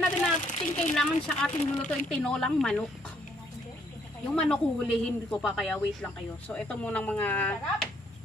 natin kailangan sa ating lulutuin tinolang manok. Yung manok huhulihin ko pa kaya wait lang kayo. So ito munang mga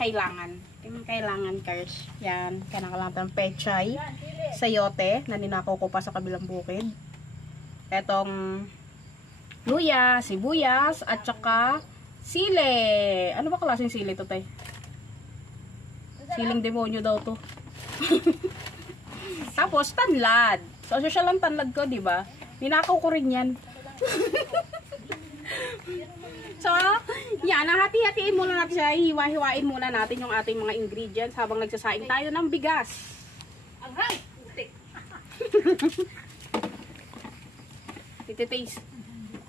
kailangan. Yung kailangan cars. Yan. Kailangan ng pechay, sayote na ninakaw ko pa sa kabilang bukid. Etong luya, sibuyas, at saka sile. Ano ba klaseng sile to, tay? Siling demonyo daw to. Tapos tanlad. So social lang tanlad ko, di ba? Ninakaw ko rin yan. So, yan, hati-hatiin muna natin siya, hiwa-hiwain muna natin yung ating mga ingredients habang nagsasaing tayo ng bigas. Aray! Titi-taste.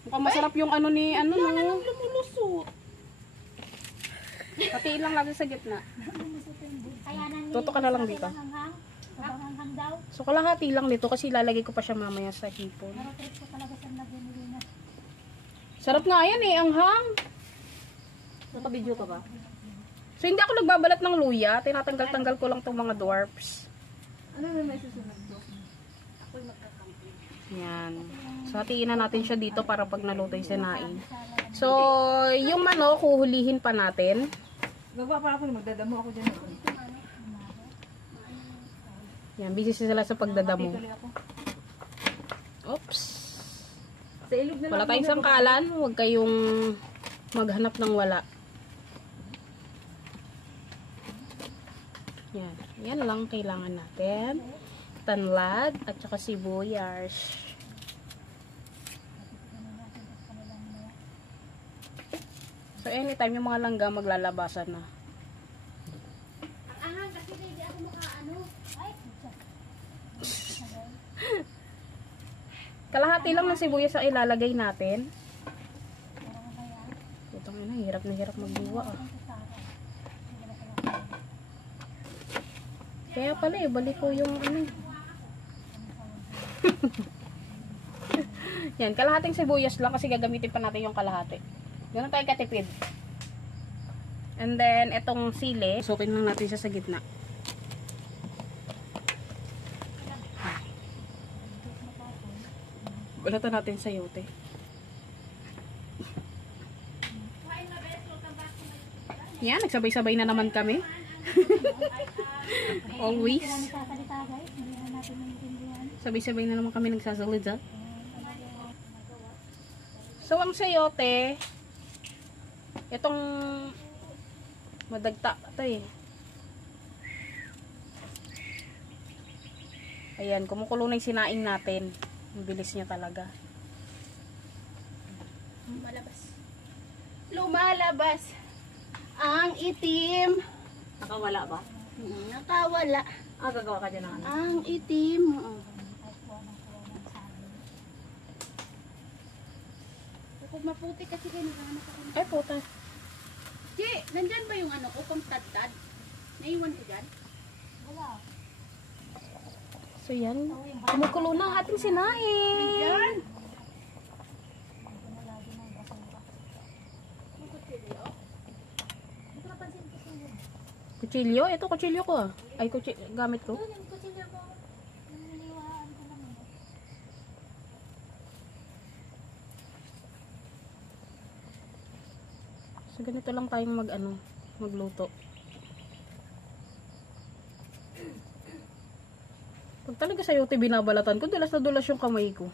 Mukhang masarap yung ano ni, ano no? Yan, lumulusot. Hatiin lang natin sa gitna. Toto ka na lang dito. So, kalahati lang nito kasi lalagay ko pa siya mamaya sa hipon. Sarap nga yan eh, anghang. Nakabidyo ka ba? So, hindi ako nagbabalat ng luya. Tinatanggal-tanggal ko lang itong mga dwarfs. Ano may susunod doon? Ako'y magkakampi. Yan. So, hatiin na natin siya dito para pag naluto yung sinain. So, yung manok, huhulihin pa natin. Gagawa pa ako, magdadamo ako dyan. Yan, busy sila sa pagdadamo. Oops. Sa ilog na Wala tayong sangkalan, huwag kayong maghanap ng wala. Yan. Yan lang kailangan natin. Tanlad at saka sibuyas. So anytime yung mga langga maglalabasan na. Kasi hindi ako makaano. Ay, Kalahati lang ng sibuyas ang ilalagay natin. Putang ina, hirap na hirap magdiwa ah. Kaya pala eh, balik ko yung ano. Yan, kalahating sibuyas lang kasi gagamitin pa natin yung kalahati. Ganun tayo katipid. And then, etong sili, sukin lang natin siya sa gitna. Balatan natin sa yote. Yan, nagsabay-sabay na naman kami. Always. Sabay-sabay na naman kami nagsasalita. So, ang sayote, itong madagta ito eh. Ayan, kumukulo na yung sinaing natin. Ang bilis niya talaga. Lumalabas ang itim. Nakawala ba? nakawala. Gagawa ka dyan ng ano? Ang itim. Kung maputi kasi kayo nakahanap ako. Ay, puta. Che, nandyan ba yung ano ko, pang tad-tad? Naiwan ko dyan? Wala. So, yan. Kumukulo na ang ating sinaing. Yan. Kutsilyo? Ito, kutsilyo ko ah. Ay, gamit ko. Yung kutsilyo ko. Naniniwaan ko lang. So, ganito lang tayong magluto. Pag talaga sa yote binabalatan ko, dulas na dulas yung kamay ko.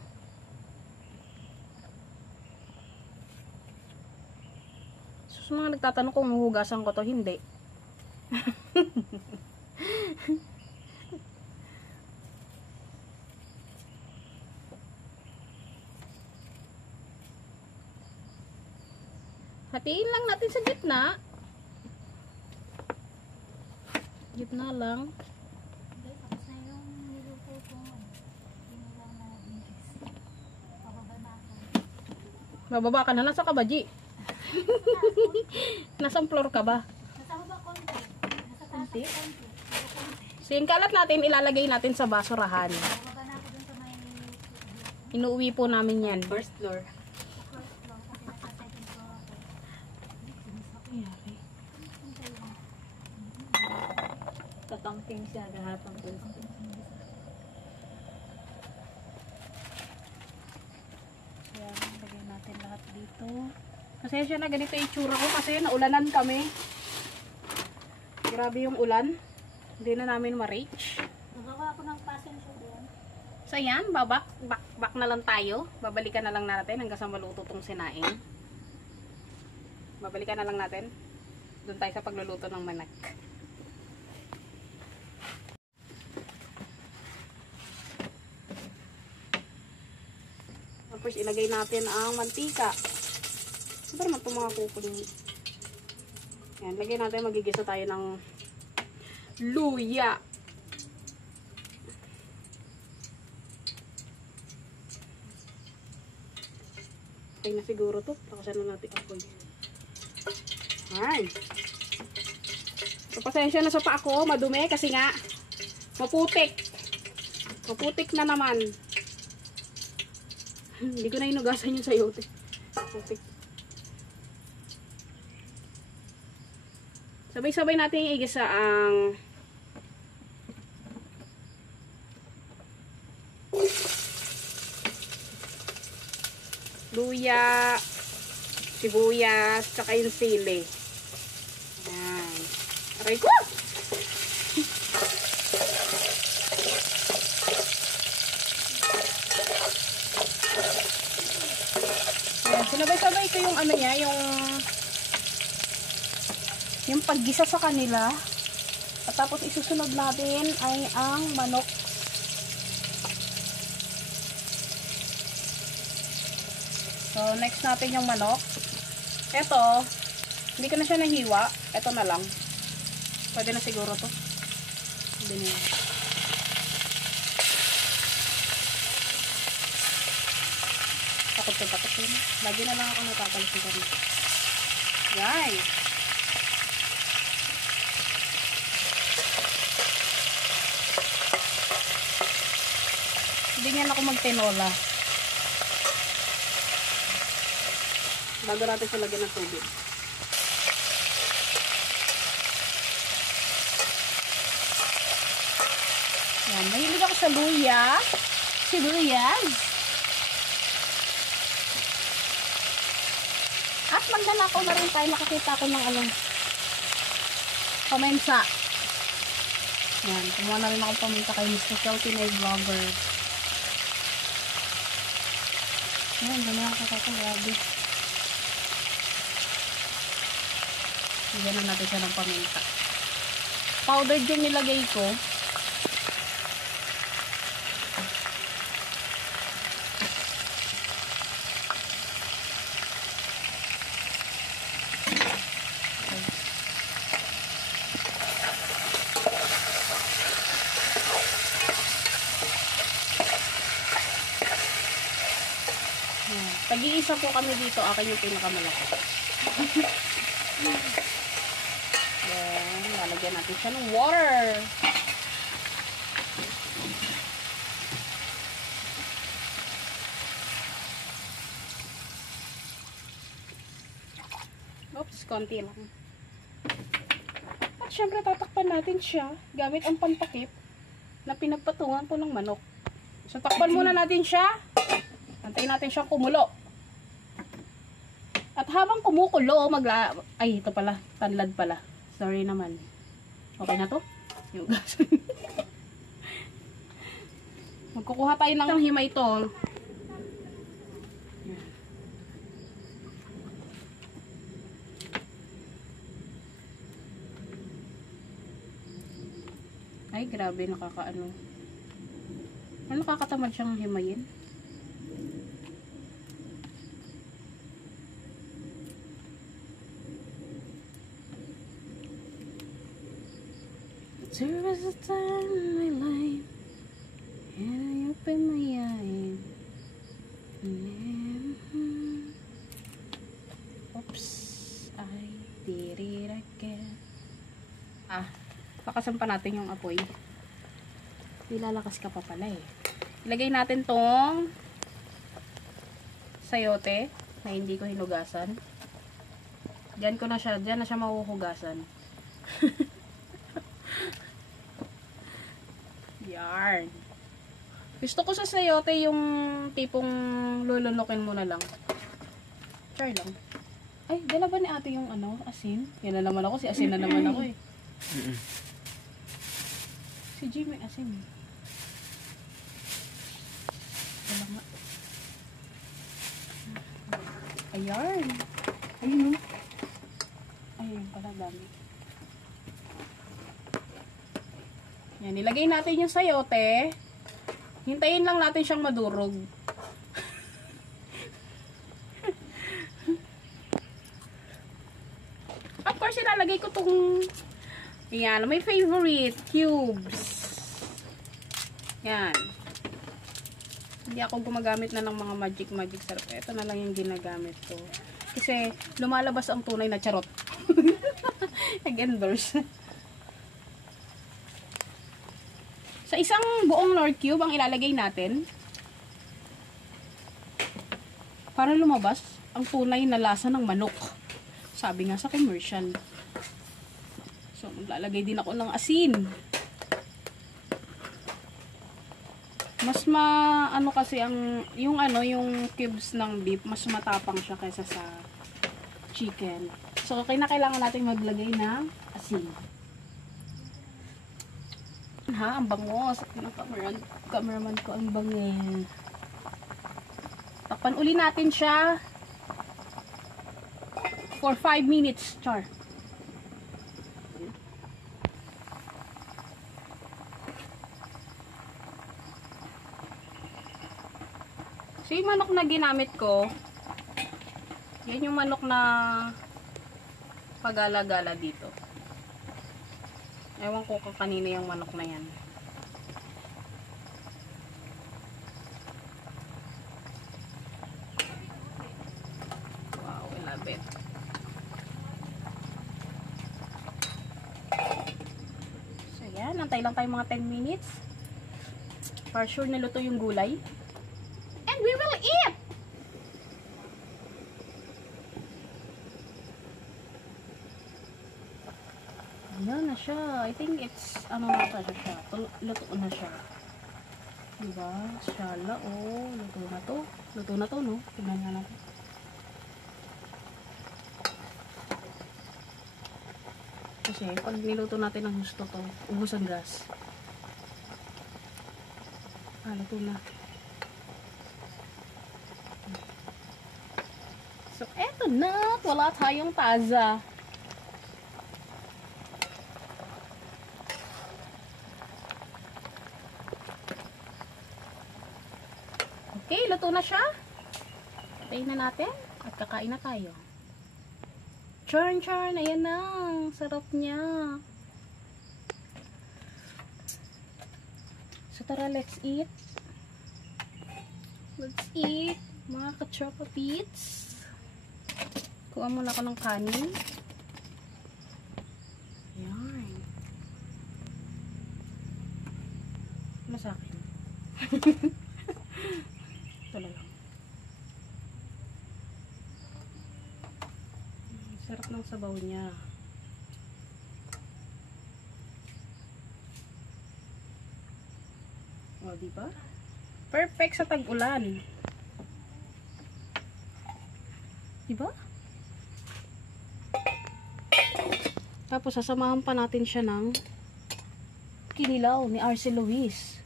So, sa mga nagtatanong kung huhugasan ko to, hindi. Hatiin lang natin sa gitna. Gitna lang. Tapos na yung niluto ko. Inilang na bilis. Pababa na ako. Bababa ka na. Nasa ka ba, G? Nasang floor ka ba? Nasa baba konti. Nasa taas konti. So, yung kalat natin, ilalagay natin sa basurahan. Pababa na ako dun sa may Inuuwi po namin yan. First floor. first floor kasi nasa second floor ako. Tatangking siya lahat ng first floor. Pasensya na ganito yung itsura ko kasi naulanan kami. Grabe yung ulan. Hindi na namin ma-reach. Magawa ako ng pasensya doon. So yan, back na lang tayo. Babalikan na lang natin hanggang sa maluto tong sinaing. Babalikan na lang natin. Doon tayo sa pagluluto ng manak. Tapos ilagay natin ang mantika. Ano naman itong mga kukuling? Yan, lagay natin, magigisa tayo ng luya. Okay na siguro to. Takasan na natin apoy. Ayan. So, pasensya na sa pa ako. Madumi kasi nga maputik. Maputik na naman. Hindi ko na inugasan yung sayote. Maputik. Sabay-sabay natin igisa ang luya, sibuyas, tsaka yung sili. Ayan. Aray ko! Ayan. Sinabay-sabay ko yung ano niya, yung paggisa sa kanila. At tapos isusunod natin ay ang manok. So, next natin yung manok. Ito, hindi ko na siya nahiwa. Ito na lang. Pwede na siguro to. Hindi na. Takot yun. Lagi na lang ako natatalsikan. Yan. Hindi niyan ako magtinola. Bago natin siya lagyan ng tubig. Yan. Mahilig ako sa luya. Sibuyas. At magnanakaw na rin tayo. Nakakita ko ng paminsa. Yan. Kumuha na rin akong paminsa kay Mr. Kelty na vlogger. Yan. Gano'n ang kakako. Grabe. Bigyan na natin siya ng paminta. Powdered yung nilagay ko. Tag-iisa po kami dito. Akin yung pinakamalaki. Then, lalagyan natin siya ng water. Oops, konti lang. At syempre, tatakpan natin siya gamit ang pantakip na pinagpatungan ko ng manok. So, takpan muna natin siya. Antayin natin siyang kumulo. At habang kumukulo, ay, ito pala. Tanlad pala. Sorry naman. Okay na to? Yung gas. Magkukuha tayo ng himay to. Ay, grabe. Nakakaano. Nakakatamad siyang himayin. There was a time in my life and I opened my eyes. Oops, I did it again. Pakasan pa natin yung apoy. Nilalakas ka pa pala eh. Ilagay natin tong sayote na hindi ko hinugasan. Diyan na siya mahuhugasan. Yarn. Gusto ko sa sayote yung tipong lulunukin mo na lang. Try lang. Ay, dala ba ni ate yung ano, asin? Yan na naman ako, si asin na naman ako eh. Si G may asin. Wala nga. Ayan. Ayun. Ayun pala, dami. Yan, nilagay natin yung sayote. Hintayin lang natin siyang madurog. Of course, ilalagay ko tong yan, my favorite cubes. Yan. Hindi ako gumagamit na ng mga magic syrup. Ito na lang yung ginagamit ko. Kasi lumalabas ang tunay na charot. Nag-endorse. Sa isang buong Nor cube ang ilalagay natin para lumabas ang tunay na lasa ng manok. Sabi nga sa commercial. So, maglalagay din ako ng asin. Mas ano kasi yung cubes ng beef, mas matapang siya kaysa sa chicken. So, kailangan natin maglagay ng asin. Ha, ang bango. Sabi ng cameraman ko, ang bangin. Takpan uli natin siya for 5 minutes, char. So, yung manok na ginamit ko, yan yung manok na pagala-gala dito. Ewan ko kung kanina yung manok na yan. Wow, I love it. So, yan. Antay lang tayo mga 10 minutes. For sure naluto yung gulay. And we will eat! Ayan na siya. I think it's, ano na siya. Luto na siya. Diba? Shala, oh. Luto na to. Luto na to, no? Tignan nga natin. Kasi, pag niluto natin ng gusto to, ubos ang gas. Luto na. So, eto na. Wala tayong taza. Okay, luto na siya. Patayin na natin at kakain na tayo. Charn, ayan na. Sarap niya. So tara, let's eat. Let's eat, mga ka-chopa pits. Kuha muna ako ng kanin. Ayan. Ano sa akin? Ito na lang. Sarap ng sabaw niya. O, diba? Perfect sa tag-ulan. Diba? Tapos, sasamahan pa natin siya ng kinilaw ni RC Luis.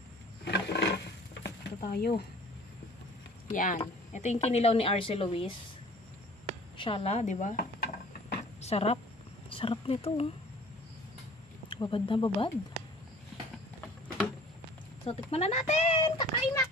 Ito tayo. Yan. Ito yung kinilaw ni RC Luis. Shala, diba? Sarap. Sarap nito. Oh. Babad na babad. So, tikman na natin. Kakain na.